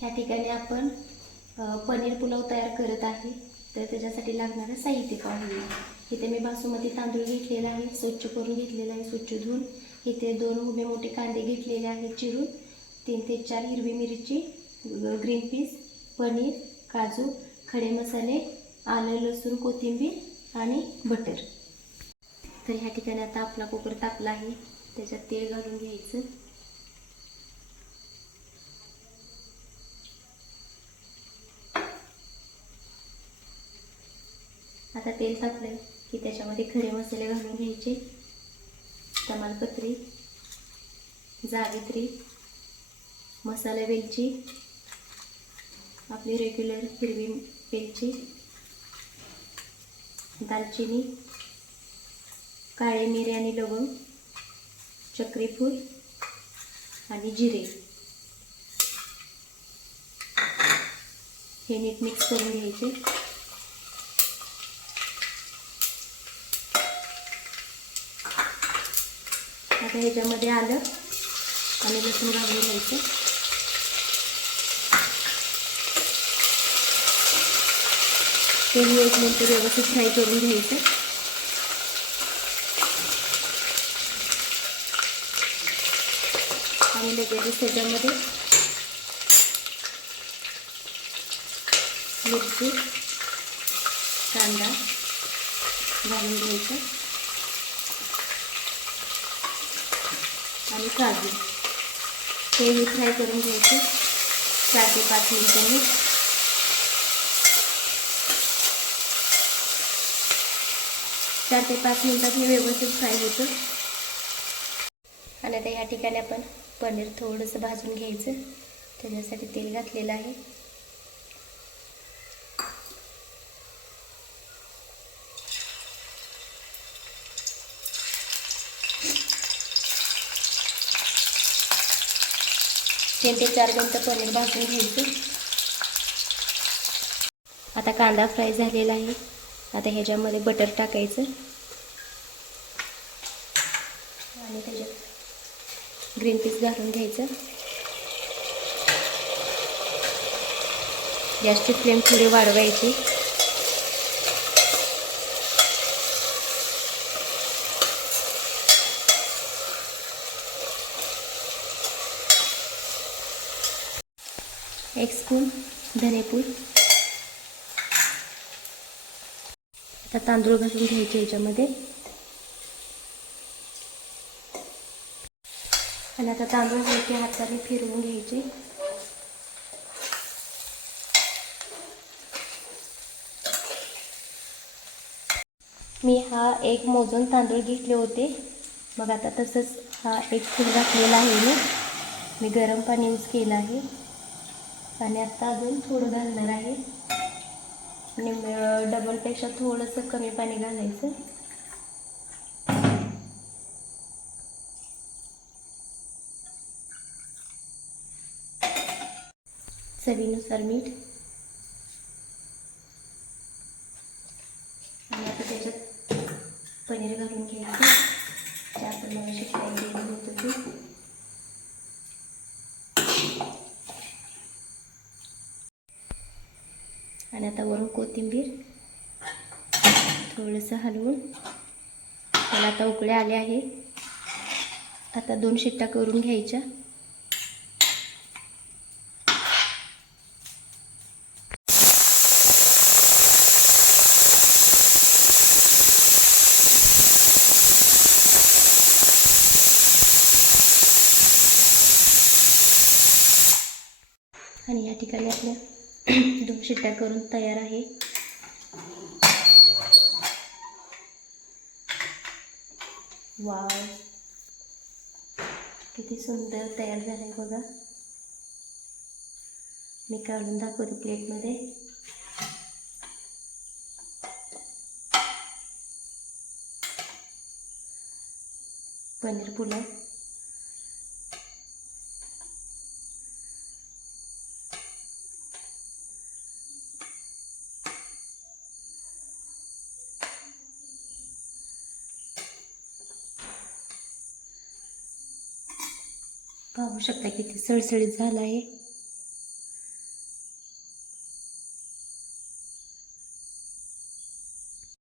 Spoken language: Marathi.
ह्या ठिकाणी आपण पनीर पुलाव तयार करत आहे. तर त्याच्यासाठी लागणारं साहित्य पाहूया. इथे मी बासुमती तांदूळ घेतलेला आहे स्वच्छ करून घेतलेला आहे स्वच्छ धुवून. इथे दोन उभे मोठे कांदे घेतलेले आहेत चिरून. तीन ते चार हिरवी मिरची ग्रीन पीस पनीर काजू खडे मसाले आलं लसूण कोथिंबीर आणि बटर. तर ह्या ठिकाणी आता आपला कुकर तापला आहे. त्याच्यात तेल घालून घ्यायचं. आता तेल तापलंय की त्याच्यामध्ये खरे मसाले घालून घ्यायचे तमालपत्री जावित्री मसाला वेलची आपली रेग्युलर हिरवी वेलची दालचिनी काळे मिरे आणि लवंग चक्रीफूल आणि जिरे. हे नीट मिक्स करून घ्यायचे. आता ह्याच्यामध्ये आलं. आणि लसूण घालून घ्यायचं. ते मी एक मिनिट व्यवस्थित फ्राय करून घ्यायचं. आणि लगेच त्याच्यामध्ये मिरची कांदा घालून घ्यायचं. आणि काजू. हेही फ्राय करून घ्यायचे. चार ते पाच मिनिटांनी. चार ते पाच मिनिटात हे व्यवस्थित फ्राय होतं. आणि आता या ठिकाणी आपण पनीर थोडंसं भाजून घ्यायचं. त्याच्यासाठी तेल घातलेलं आहे. तीन ते चार मिनटं पनीर भाजून घ्यायचं. आता कांदा फ्राय झालेला आहे. आता ह्याच्यामध्ये बटर टाकायचं. आणि त्याच्यात ग्रीन पीस घालून घ्यायचं. गॅसची फ्लेम थोडी वाढवायची. एक स्पून धनेपूड. आता तांदूळ घालून घ्यायचे याच्यामध्ये. आणि आता तांदूळ घ्यायचे हाताने फिरवून घ्यायचे. मी हा एक मोजून तांदूळ घेतले होते. मग आता तसंच हा एक फूल घातलेला आहे मी. मी गरम पाणी यूज केलं आहे. आणि आता अजून थोडं घालणार आहे. आणि डबलपेक्षा थोडंसं कमी पाणी घालायचं. चवीनुसार मीठ. आणि आता त्याच्यात पनीर घालून घ्यायचं. त्याप्रमाणे आपण मगाशी होतं ते आणि आता वरून कोथिंबीर थोडंसं हलवून त्याला आता उकळे आले आहे. आता दोन शिट्ट्या करून घ्यायच्या. आणि या ठिकाणी आपल्या दोन शिट्ट्या करून तयार आहे. वाव. किती सुंदर तयार झालंय बघा. मी काढून दाखवते प्लेटमध्ये. पनीर पुलाव. पाहू शकता किती सळसळीत झाला आहे.